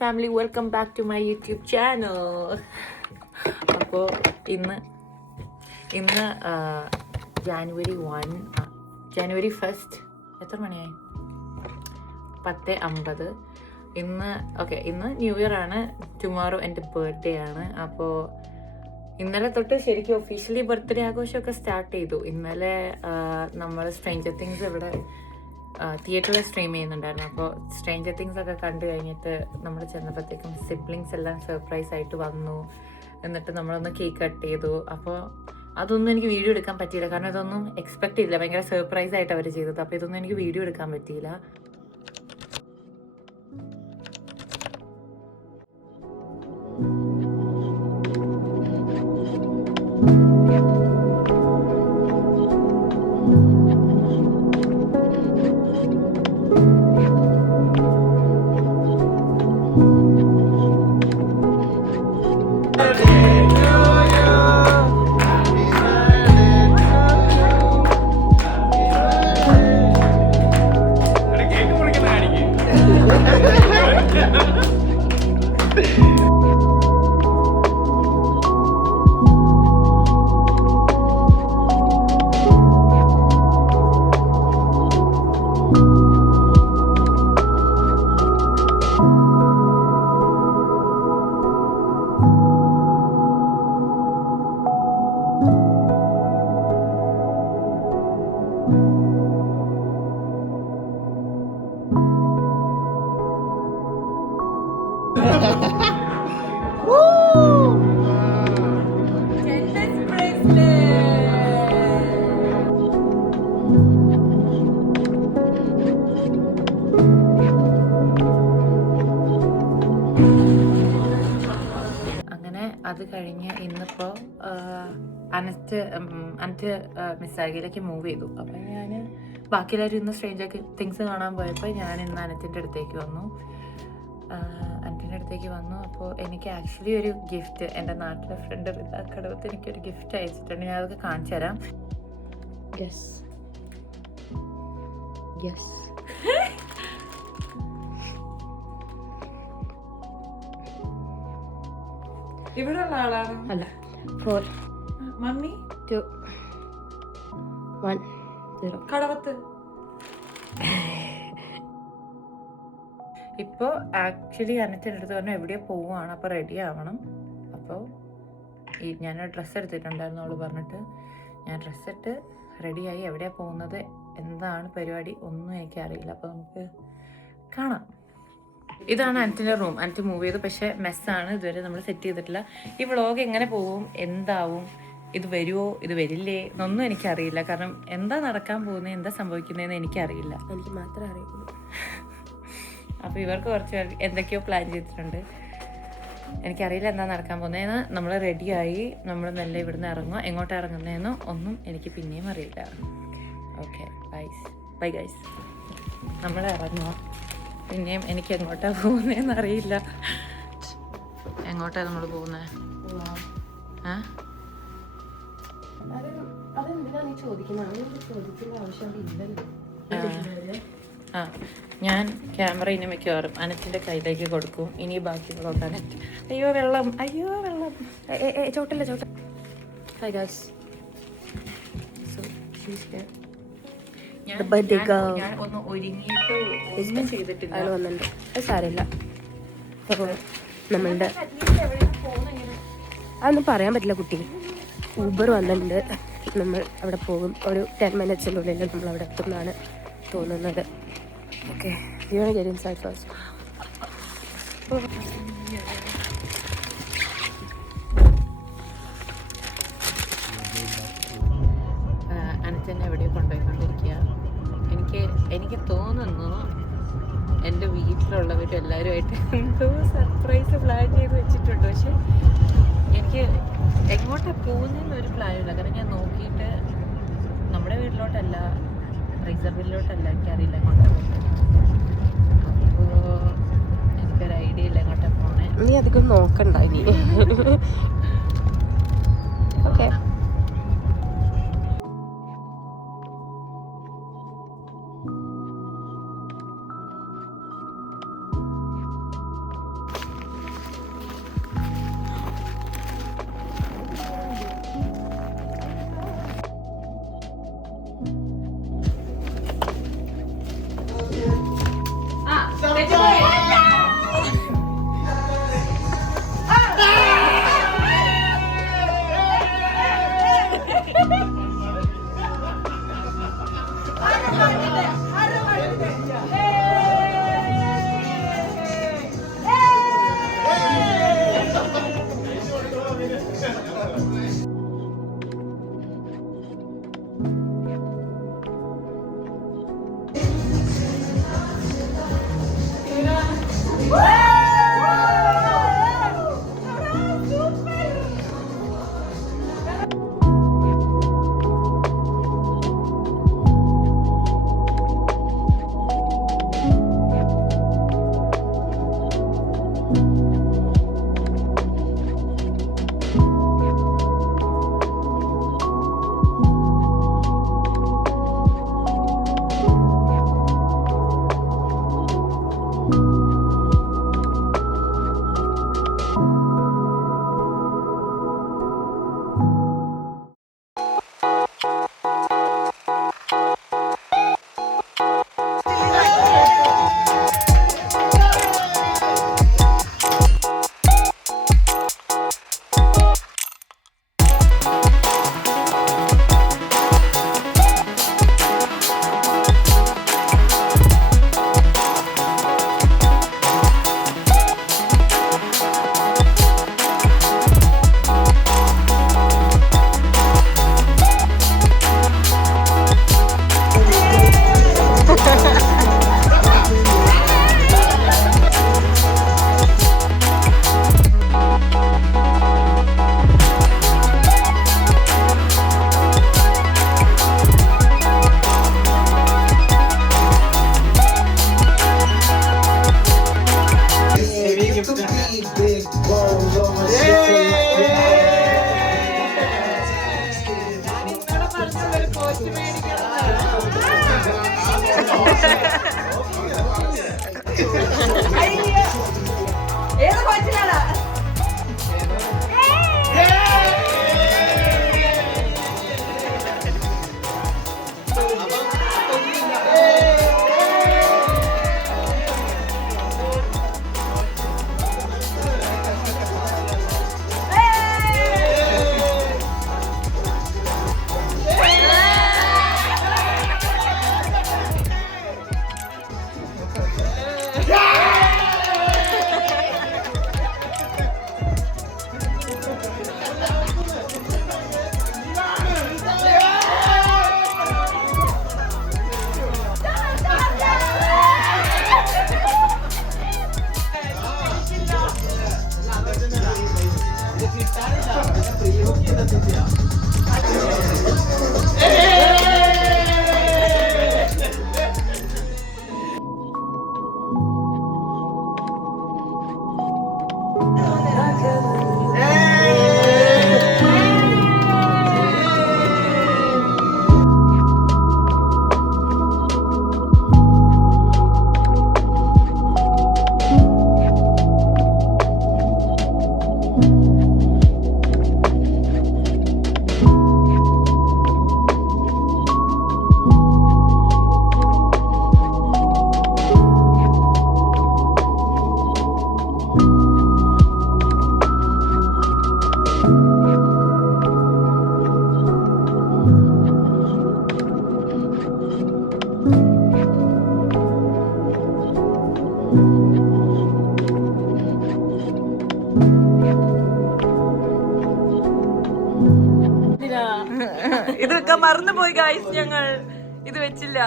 family, welcome back to my YouTube channel. അപ്പോൾ ഇന്ന് ജാനുവരി 1 എത്ര മണിയായി? 10:50. ഇന്ന് ന്യൂ ഇയർ ആണ്. ടുമോറോ എൻ്റെ ബർത്ത്ഡേ ആണ്. അപ്പോൾ ഇന്നലെ തൊട്ട് ശരിക്കും ഒഫീഷ്യലി ബർത്ത്ഡേ ആഘോഷമൊക്കെ സ്റ്റാർട്ട് ചെയ്തു. ഇന്നലെ നമ്മൾ സ്ട്രേഞ്ചർ തിങ്സ് ഇവിടെ തിയേറ്ററിൽ സ്ട്രീം ചെയ്യുന്നുണ്ടായിരുന്നു. അപ്പോൾ സ്ട്രേഞ്ചർ തിങ്സ് ഒക്കെ കണ്ടു കഴിഞ്ഞിട്ട് നമ്മൾ ചെന്നപ്പോഴത്തേക്കും സിബ്ലിങ്സ് എല്ലാം സർപ്രൈസ് ആയിട്ട് വന്നു. എന്നിട്ട് നമ്മളൊന്ന് കേക്ക് കട്ട് ചെയ്തു. അപ്പോൾ അതൊന്നും എനിക്ക് വീഡിയോ എടുക്കാൻ പറ്റിയില്ല, കാരണം ഇതൊന്നും എക്സ്പെക്ട് ചെയ്തില്ല. ഭയങ്കര സർപ്രൈസ് ആയിട്ട് അവർ ചെയ്തത്. അപ്പോൾ ഇതൊന്നും എനിക്ക് വീഡിയോ എടുക്കാൻ പറ്റിയില്ല. അത് കഴിഞ്ഞ് ഇന്നിപ്പോൾ അനറ്റ് മിസ്സാഗിയിലേക്ക് മൂവ് ചെയ്തു. അപ്പം ഞാൻ ബാക്കിയെല്ലാവരും ഇന്ന് സ്ട്രേഞ്ചർ തിങ്സ് കാണാൻ പോയപ്പോൾ ഞാൻ ഇന്ന് അനറ്റിൻ്റെ അടുത്തേക്ക് വന്നു. അപ്പോൾ എനിക്ക് ആക്ച്വലി ഒരു ഗിഫ്റ്റ് എൻ്റെ നാട്ടിലെ ഫ്രണ്ട് കടവത്ത് എനിക്കൊരു ഗിഫ്റ്റ് അയച്ചിട്ടുണ്ട്. ഞാൻ അതൊക്കെ കാണിച്ചു തരാം. ഇവിടെ ഉള്ള ആളാണ് അല്ല. 4 മമ്മി 2 1 0 കടവത്ത്. ഇപ്പോൾ ആക്ച്വലി അനറ്റിൻ്റെ അടുത്ത് പറഞ്ഞാൽ എവിടെയോ പോവുകയാണ്. അപ്പോൾ റെഡി ആവണം. അപ്പോൾ ഞാൻ ഡ്രസ്സ് എടുത്തിട്ടുണ്ടായിരുന്നു അവൾ പറഞ്ഞിട്ട്. ഞാൻ ഡ്രസ്സിട്ട് റെഡിയായി. എവിടെയാണ് പോകുന്നത്, എന്താണ് പരിപാടി ഒന്നും എനിക്കറിയില്ല. അപ്പോൾ നമുക്ക് കാണാം. ഇതാണ് അനറ്റിൻ്റെ റൂം. അനറ്റ് മൂവ് ചെയ്തു, പക്ഷേ മെസ്സാണ്. ഇതുവരെ നമ്മൾ സെറ്റ് ചെയ്തിട്ടില്ല. ഈ വ്ളോഗ് എങ്ങനെ പോവും, എന്താവും, ഇത് വരുമോ ഇത് വരില്ലേ എന്നൊന്നും എനിക്കറിയില്ല. കാരണം എന്താ നടക്കാൻ പോകുന്നത്, എന്താ സംഭവിക്കുന്നതെന്ന് എനിക്കറിയില്ല. എനിക്ക് മാത്രമേ അറിയുള്ളൂ. അപ്പോൾ ഇവർക്ക് കുറച്ച് എന്തൊക്കെയോ പ്ലാൻ ചെയ്തിട്ടുണ്ട്. എനിക്കറിയില്ല എന്താ നടക്കാൻ പോകുന്നതെന്ന്. നമ്മൾ റെഡിയായി, നമ്മൾ മെല്ലെ ഇവിടുന്ന് ഇറങ്ങുക. എങ്ങോട്ടാണ് ഇറങ്ങുന്നതെന്നോ ഒന്നും എനിക്ക് പിന്നെയും അറിയില്ല. Okay, bye guys. നമ്മൾ ഇറങ്ങുക. പിന്നെയും എനിക്ക് എങ്ങോട്ടാണ് പോകുന്നതെന്ന് അറിയില്ല. എങ്ങോട്ടാണ് നമ്മൾ പോകുന്നത്? ഞാൻ ക്യാമറ ഇനി മിക്കവാറും അനറ്റിൻ്റെ കയ്യിലേക്ക് കൊടുക്കും. ഇനി ബാക്കിയുള്ളതൊക്കെ അനറ്റ്. അയ്യോ വെള്ളം ചോട്ടല്ല. Hi guys. So she's here. ഞാൻ ഒന്ന് ഒരുങ്ങിയിട്ട് ഒന്നും ചെയ്തിട്ടില്ല. വന്നിട്ടുണ്ട്. സാരമില്ല. നമ്മളുടെ അതൊന്നും പറയാൻ പറ്റില്ല കുട്ടി. ഊബർ വന്നിട്ടുണ്ട്. നമ്മൾ അവിടെ പോകും. ഒരു 10 മിനിറ്റ്സിനുള്ളിൽ നമ്മൾ അവിടെ എത്തുമെന്നാണ് തോന്നുന്നത്. Okay, you want to get inside first? അനച്ചെന്നെ എവിടെയോ കൊണ്ടുപോയിക്കൊണ്ടിരിക്കുക. എനിക്ക് തോന്നുന്നു എൻ്റെ വീട്ടിലുള്ളവരും എല്ലാവരുമായിട്ട് എന്തോ സർപ്രൈസ് പ്ലാൻ ചെയ്ത് വെച്ചിട്ടുണ്ട്. പക്ഷെ എനിക്ക് എങ്ങോട്ടാണ് പോകുന്നതെന്നൊരു പ്ലാനില്ല. കാരണം ഞാൻ നോക്കിയിട്ട് നമ്മുടെ വീട്ടിലോട്ടല്ല, റിസർവിലോട്ടല്ല, എനിക്കറിയില്ല എങ്ങോട്ടാണ് പോകുന്നത്. അപ്പോൾ എനിക്കൊരു ഐഡിയ ഇല്ല എങ്ങോട്ടാണ് പോണേ. നീ അധികം നോക്കണ്ട ഇനി. ഓക്കെ. ഏത് കൊച്ചിനാടാ? ഇത് വെക്കാൻ മറന്നുപോയി ഗായ്സ്, ഞങ്ങൾ ഇത് വെച്ചില്ല.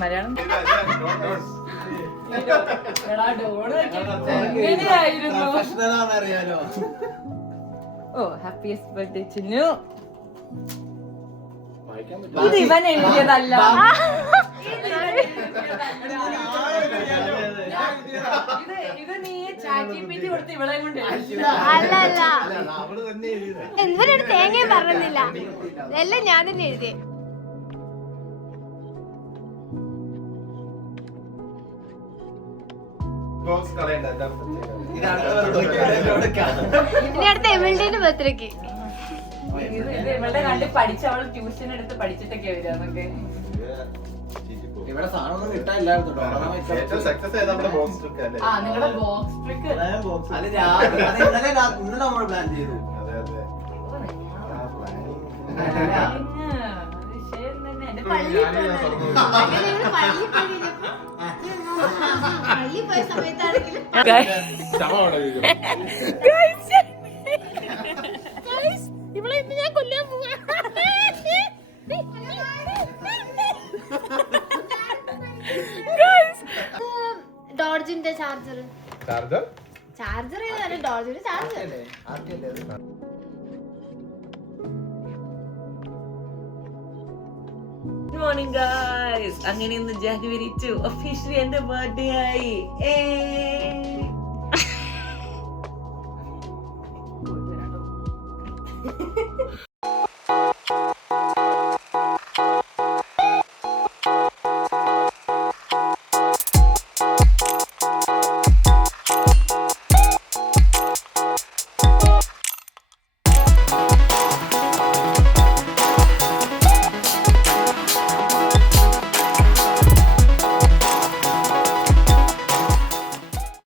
മലയാളം ഓ ഹാപ്പിയസ്റ്റ് ബർത്ത്ഡേ ചിന്നു. ഇത് ഇവൻ എഴുതിയതല്ല. ഇത് നീ ചാറ്റിപ്പിറ്റി കൊടുത്ത് ഇവളെ കൊണ്ട് അല്ല എന്തിനൊരു തേങ്ങയും പറഞ്ഞില്ല, എല്ലാം ഞാൻ തന്നെ എഴുതിയേ. ഇനി അടുത്ത എമിലിന്റെ ബർത്ത്ഡേക്ക് ഇവളുടെ കണ്ട് പഠിച്ച അവൾ ട്യൂഷൻ എടുത്ത് പഠിച്ചിട്ടൊക്കെ വരാന്നൊക്കെ. ഇവിടെ സാധനം കിട്ടാനില്ലായിരുന്നു. ആ നിങ്ങളുടെ ബോക്സ് ട്രിക്ക് ഇന്നലെ നമ്മൾ പ്ലാൻ ചെയ്തു. പള്ളി പോയ സമയത്താണെങ്കിലും ഇവിടെ ഇന്ന് ഞാൻ കൊല്ലാൻ പോവാ. ഡോർജിന്റെ ചാർജർ ഡോർജിന്റെ ചാർജർ. Good morning guys. അങ്ങനെ ഇന്ന് ജനുവരി 2 ഒഫീഷ്യലി എന്റെ ബർത്ത്ഡേ ആയി.